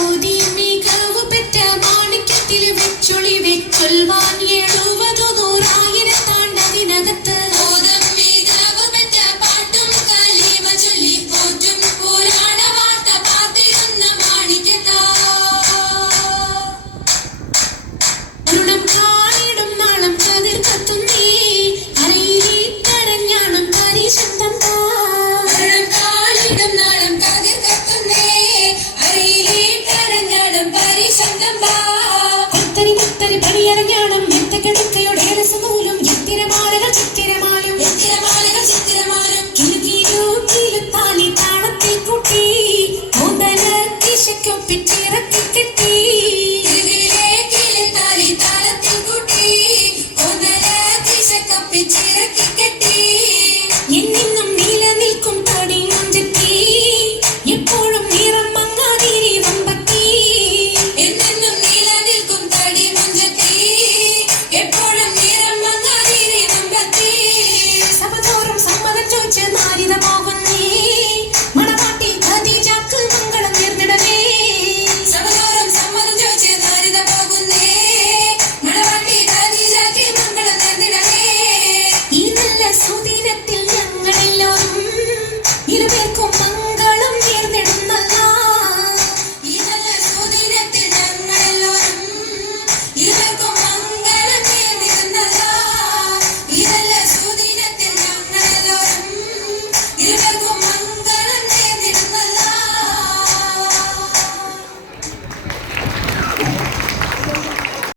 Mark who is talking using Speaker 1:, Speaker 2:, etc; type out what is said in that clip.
Speaker 1: Rudy.